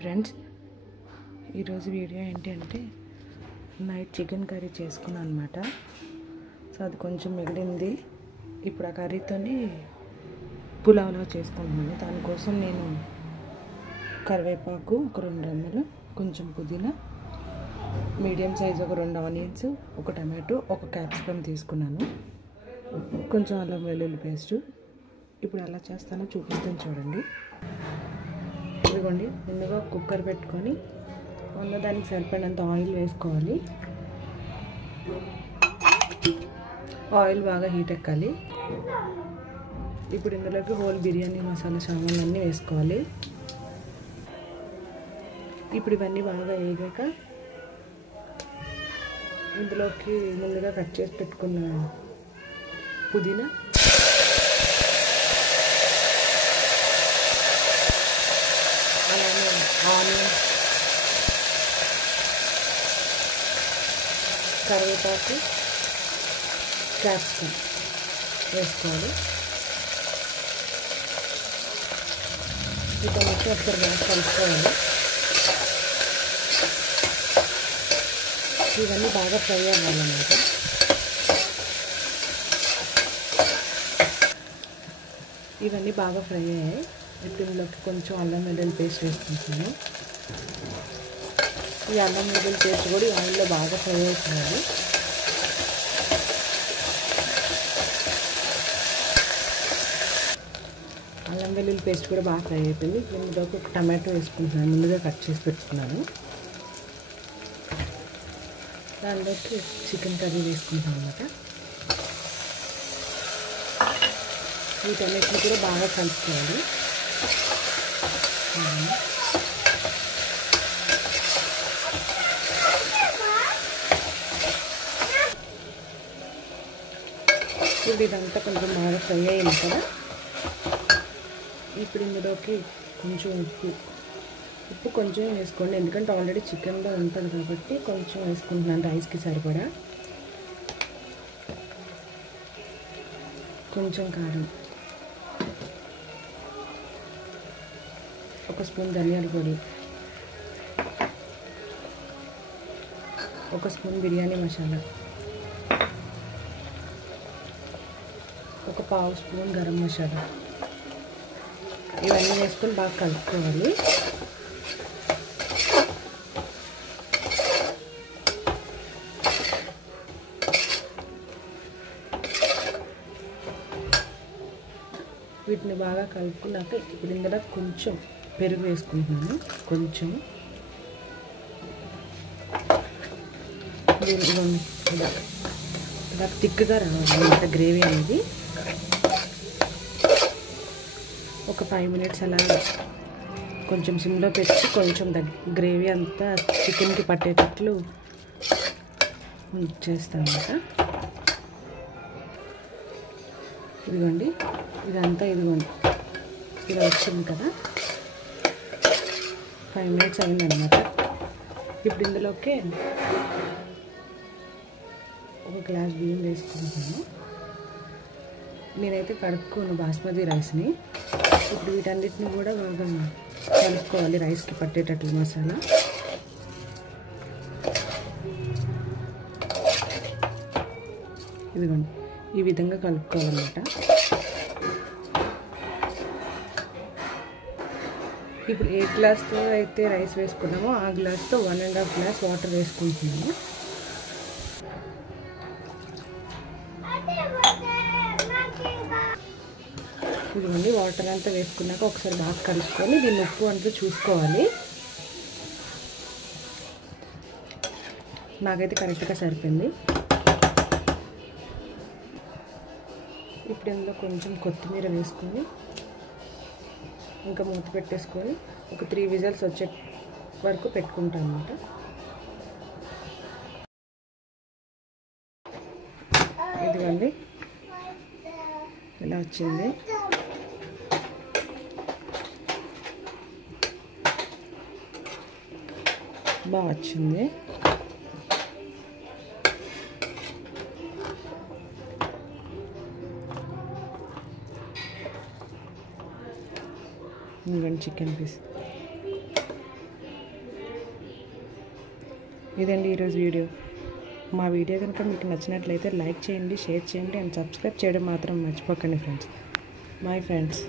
Hi friends, ఈరోజు video ఏంటి అంటే నైట్ చికెన్ కర్రీ చేసుకున్నాను అనమాట. సో అది కొంచెం మిగిలింది. ఇప్పుడు ఆ కర్రీతోని పులావ్లా చేసుకుంటున్నాను. దానికోసం నేను కరివేపాకు ఒక 2 రెమ్మలు, కొంచెం పుదీనా, మీడియం సైజ్ ఒక 2 ఆనియన్స్, ఒక టమాటో, ఒక క్యాప్సికమ్ తీసుకున్నాను, కొంచెం అల్లం వెల్లుల్లి పేస్టు. ఇప్పుడు ఎలా చేస్తానో చూపిస్తాను చూడండి. ఇదిగోండి, ముందుగా కుక్కర్ పెట్టుకొని దానికి సరిపడినంత ఆయిల్ వేసుకోవాలి. ఆయిల్ బాగా హీట్ ఎక్కాలి. ఇప్పుడు ఇందులోకి హోల్ బిర్యానీ మసాలా సామాన్లన్నీ వేసుకోవాలి. ఇప్పుడు ఇవన్నీ బాగా వేగాక ఇందులోకి ముందుగా కట్ చేసి పెట్టుకున్న పుదీనా, అలానే ఆనియన్, కరివేపాకు, క్యాప్సికమ్ వేసుకోవాలి. వీటన్నిటిని ఒకసారి బాగా కలుపుకోవాలి. ఇవన్నీ బాగా ఫ్రై అవ్వాలన్నమాట. ఇవన్నీ బాగా ఫ్రై అయ్యాయి. ఇప్పుడు ఇందులోకి కొంచెం అల్లం వెల్లుల్లి పేస్ట్ వేసుకుంటున్నాను. ఈ అల్లం వెల్లుల్లి పేస్ట్ కూడా ఈ ఆయిల్లో బాగా ఫ్రై అవుతుంది. అల్లం వెల్లుల్లి పేస్ట్ కూడా బాగా ఫ్రై అయిపోయింది. ఇందులోకి ఒక టమాటో వేసుకుంటున్నాను, ముందుగా కట్ చేసి పెట్టుకున్నాను. దానిలోకి చికెన్ కర్రీ వేసుకుంటాను అన్నమాట. వీటన్నిటిని కూడా బాగా కలుపుకోవాలి. ఇప్పుడు ఇదంతా కొంచెం బాగా ఫ్రై అయింది కదా. ఇప్పుడు ఇందులోకి కొంచెం ఉప్పు కొంచెం వేసుకోండి, ఎందుకంటే ఆల్రెడీ చికెన్లో ఉంటుంది కాబట్టి కొంచెం వేసుకుంటున్నాను రైస్కి సరిపడా. కొంచెం కారం, ఒక స్పూన్ ధనియాల పొడి, ఒక స్పూన్ బిర్యానీ మసాలా, ఒక పావు స్పూన్ గరం మసాలా, ఇవన్నీ వేసుకొని బాగా కలుపుకోవాలి. వీటిని బాగా కలుపుకున్నాక ఇప్పుడు ఇందులో కొంచెం పెరుగు వేసుకుంటున్నాను. కొంచెం ఇలా థిక్గా రావాలి గ్రేవీ అనేది. ఒక 5 మినిట్స్ అలా కొంచెం సిమ్లో పెట్టి కొంచెం గ్రేవీ అంతా చికెన్కి పట్టేటట్లు చేస్తాను అన్నమాట. ఇదిగోండి, ఇదంతా ఇదిగోండి ఇలా వచ్చింది కదా. 5 మినిట్స్ అయిందన్నమాట. ఇప్పుడు ఇందులోకి ఒక గ్లాస్ బియ్యం వేసుకుంటాను. నేనైతే కడుక్కోను బాస్మతి రైస్ని. ఇప్పుడు వీటన్నిటిని కూడా బాగా కలుపుకోవాలి రైస్కి పట్టేటట్లు మసాలా. ఇదిగోండి, ఈ విధంగా కలుపుకోవాలన్నమాట. ఇప్పుడు ఏ గ్లాస్తో అయితే రైస్ వేసుకున్నామో ఆ గ్లాస్తో 1.5 గ్లాస్ వాటర్ వేసుకుంటున్నాము. ఇదిగోండి, వాటర్ అంతా వేసుకున్నాక ఒకసారి బాగా కలుపుకొని దీన్ని ఉప్పు అంతా చూసుకోవాలి. నాకైతే కరెక్ట్గా సరిపోయింది. ఇప్పుడు ఇందులో కొంచెం కొత్తిమీర వేసుకొని ఇంకా మూత పెట్టేసుకొని ఒక 3 విజిల్స్ వచ్చే వరకు పెట్టుకుంటాను అన్నమాట. ఇదిగోండి, ఇలా వచ్చింది. బాగా వచ్చింది. ఇదిగోండి చికెన్ పీస్. ఇదండి ఈరోజు వీడియో. మా వీడియో కనుక మీకు నచ్చినట్లయితే లైక్ చేయండి, షేర్ చేయండి అండ్ సబ్స్క్రైబ్ చేయడం మాత్రం మర్చిపోకండి ఫ్రెండ్స్. Bye friends.